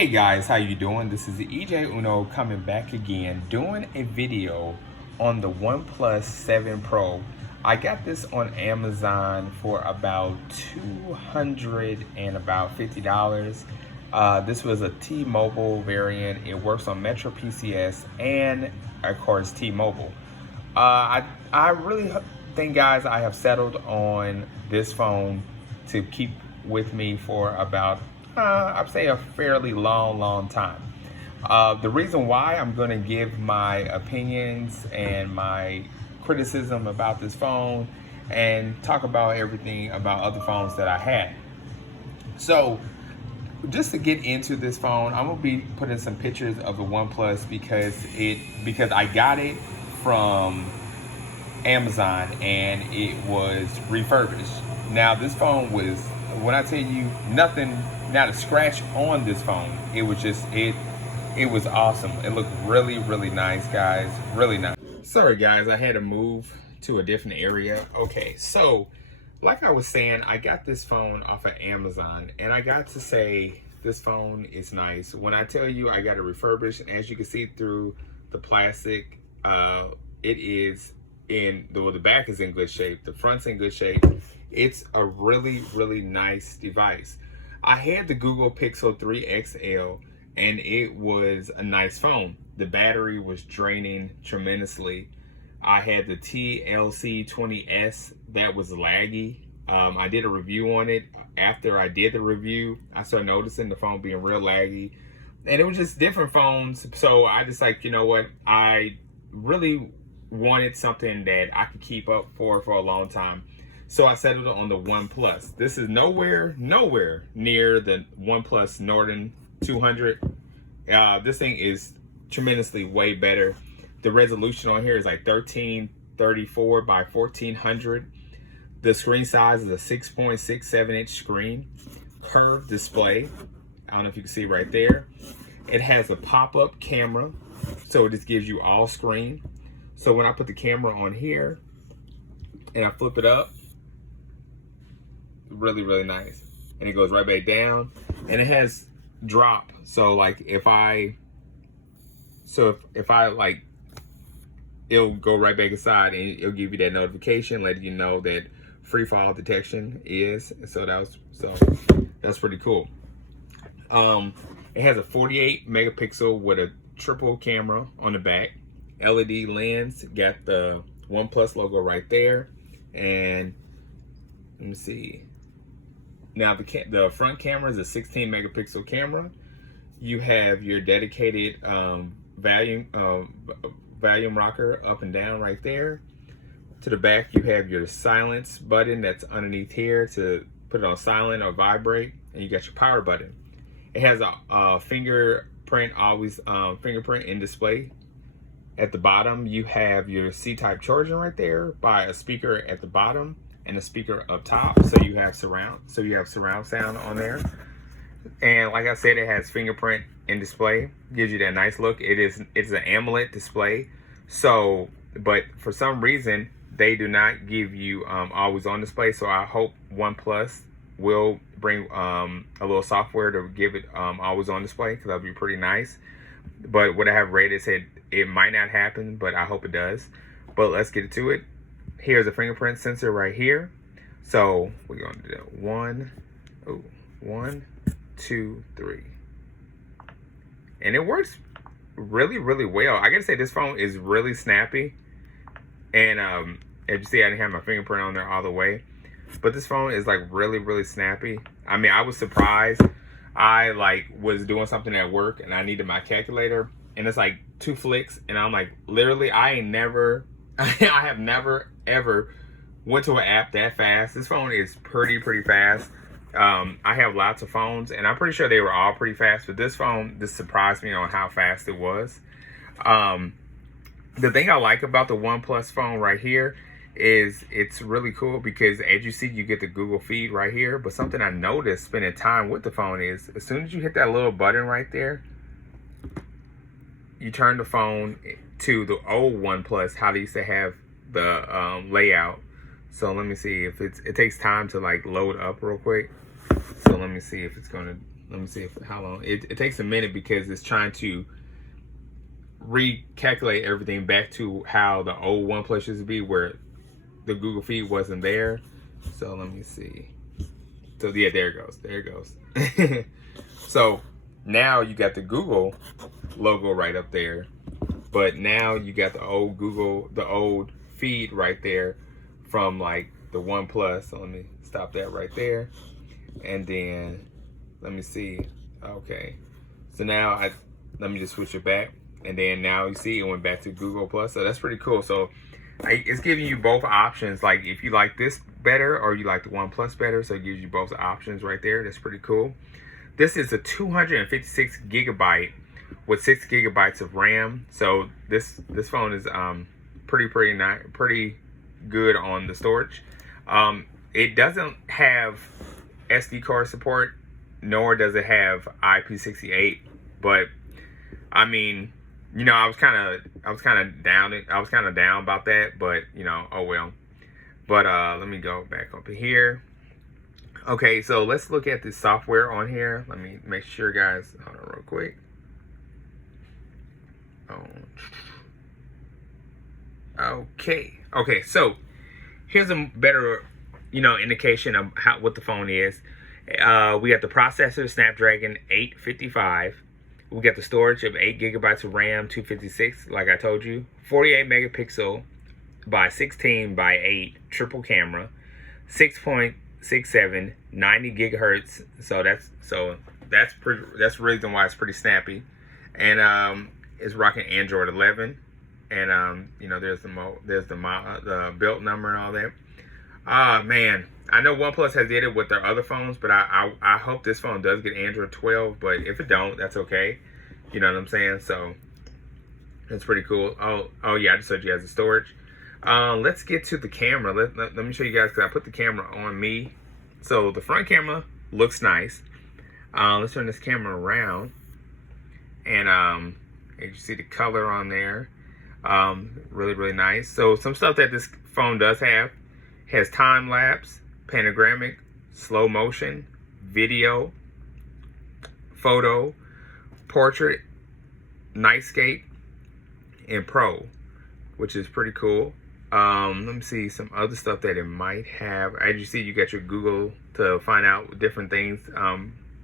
Hey guys, how you doing? This is EJ Uno coming back again, doing a video on the OnePlus 7 Pro. I got this on Amazon for about $250. This was a T-Mobile variant. It works on Metro PCS and of course T-Mobile. I really think, guys, I have settled on this phone to keep with me for about I'd say a fairly long time. The reason why I'm going to give my opinions and my criticism about this phone and talk about everything about other phones that I had. So just to get into this phone, I'm gonna be putting some pictures of the OnePlus because I got it from Amazon and it was refurbished. Now this phone was, when I tell you, nothing, not a scratch on this phone. It was just, it was awesome. It looked really nice, guys, really nice. Sorry guys, I had to move to a different area. Okay, so like I was saying, I got this phone off of Amazon and I got to say this phone is nice. When I tell you I got it refurbished, and as you can see through the plastic, it is in, the back is in good shape, the front's in good shape. It's a really nice device. I had the Google Pixel 3 XL and it was a nice phone. The battery was draining tremendously. I had the TLC 20S that was laggy. I did a review on it. After I did the review, I started noticing the phone being real laggy. And it was just different phones. So I just like, you know what? I really wanted something that I could keep up for a long time. So I settled on the OnePlus. This is nowhere near the OnePlus Nord 200. This thing is tremendously way better. The resolution on here is like 1334 by 1400. The screen size is a 6.67 inch screen, curved display. I don't know if you can see right there. It has a pop-up camera, so it just gives you all screen. So when I put the camera on here and I flip it up, really nice, and it goes right back down, and it has drop. So like if I like, it'll go right back inside and it'll give you that notification letting you know that free fall detection is. So that's pretty cool. It has a 48 megapixel with a triple camera on the back, LED lens, got the OnePlus logo right there, and let me see. Now the front camera is a 16 megapixel camera. You have your dedicated volume rocker up and down right there. To the back you have your silence button that's underneath here to put it on silent or vibrate, and you got your power button. It has a fingerprint fingerprint in display. At the bottom you have your C-type charging right there by a speaker at the bottom and a speaker up top, so you have surround sound on there. And like I said, it has fingerprint in display, gives you that nice look. It's an AMOLED display, so but for some reason they do not give you always on display. So I hope OnePlus will bring a little software to give it always on display, because that'd be pretty nice. But what I have rated said it might not happen, but I hope it does. But let's get to it. Here's a fingerprint sensor right here. So we're going to do 1, 2, 3. And it works really well. I gotta say, this phone is really snappy. And as you see, I didn't have my fingerprint on there all the way. But this phone is like really snappy. I mean, I was surprised. I like was doing something at work and I needed my calculator, and it's like 2 flicks, and I'm like, literally, I have never ever went to an app that fast. This phone is pretty fast. I have lots of phones and I'm pretty sure they were all pretty fast, but this phone just surprised me on how fast it was. The thing I like about the OnePlus phone right here is it's really cool because, as you see, you get the Google feed right here. But something I noticed spending time with the phone is, as soon as you hit that little button right there, you turn the phone to the old OnePlus, how they used to have the layout. So let me see if it takes time to like load up real quick. So let me see if it's gonna let me see how long. It takes a minute because it's trying to recalculate everything back to how the old OnePlus used to be, where the Google feed wasn't there. So let me see. So yeah, there it goes. There it goes. So now you got the Google logo right up there, but now you got the old Google, the old feed right there from like the OnePlus. So let me stop that right there. And then let me see. Okay. So now let me just switch it back. And then now you see it went back to Google Plus. So that's pretty cool. So it's giving you both options. Like if you like this better or you like the OnePlus better. So it gives you both options right there. That's pretty cool. This is a 256 gigabyte with 6 gigabytes of RAM. So this phone is pretty good on the storage. It doesn't have SD card support, nor does it have IP68. But I mean, you know, I was kind of down about that, but you know, oh well. But let me go back up here. Okay, so let's look at the software on here. Let me make sure, guys. Hold on real quick. Okay, so here's a better, you know, indication of what the phone is. We got the processor, Snapdragon 855. We got the storage of 8 gigabytes of RAM, 256, like I told you. 48 megapixel by 16 by 8 triple camera, 6.67, 90 gigahertz. So that's the reason why it's pretty snappy. And it's rocking Android 11. And you know, there's the build number and all that. Man, I know OnePlus has did it with their other phones, but I hope this phone does get Android 12. But if it don't, that's okay. You know what I'm saying? So it's pretty cool. Oh yeah, I just showed you guys the storage. Let's get to the camera. Let me show you guys, because I put the camera on me. So the front camera looks nice. Let's turn this camera around, and you see the color on there. Really nice. So some stuff that this phone does have has time lapse, panoramic, slow motion, video, photo, portrait, nightscape, and pro, which is pretty cool. Let me see some other stuff that it might have. As you see, you got your Google to find out different things.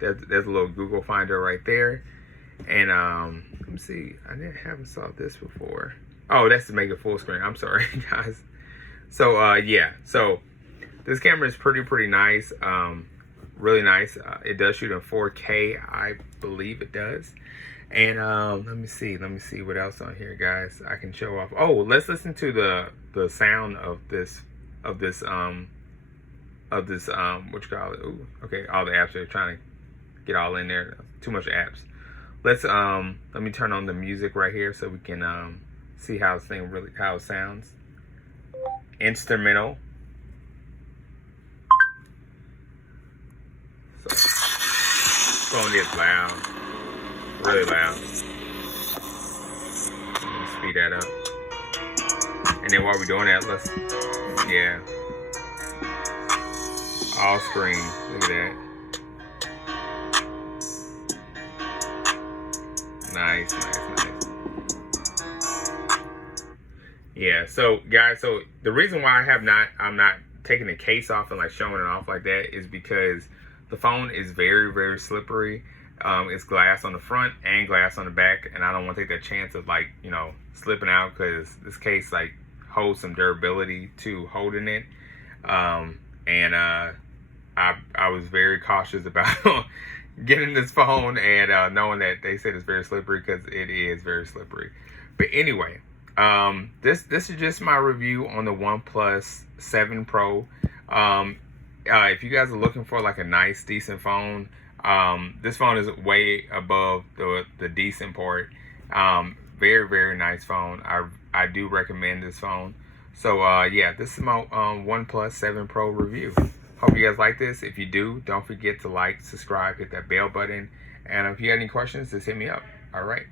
There's a little Google Finder right there. And let me see, I haven't saw this before. Oh, that's to make it full screen. I'm sorry, guys. So yeah, so this camera is pretty nice. Really nice. It does shoot in 4K, I believe it does. And let me see what else on here, guys, I can show off. Oh, let's listen to the sound of this what you call it. Ooh, okay, all the apps are trying to get all in there. Too much apps. Let's let me turn on the music right here so we can see how it sounds. Instrumental. So phone is loud. Really loud. Let me speed that up. And then while we're doing that, yeah. All screen. Look at that. Nice. Yeah, so guys, so the reason why I'm not taking the case off and like showing it off like that is because the phone is very slippery. It's glass on the front and glass on the back, and I don't want to take that chance of like, you know, slipping out, because this case like holds some durability to holding it. And I was very cautious about getting this phone, and knowing that they said it's very slippery, because it is very slippery. But anyway, this is just my review on the OnePlus 7 Pro. If you guys are looking for like a nice, decent phone, this phone is way above the decent part. Very nice phone. I do recommend this phone. So yeah, this is my OnePlus 7 Pro review. Hope you guys like this. If you do, don't forget to like, subscribe, hit that bell button, and if you have any questions, just hit me up. All right.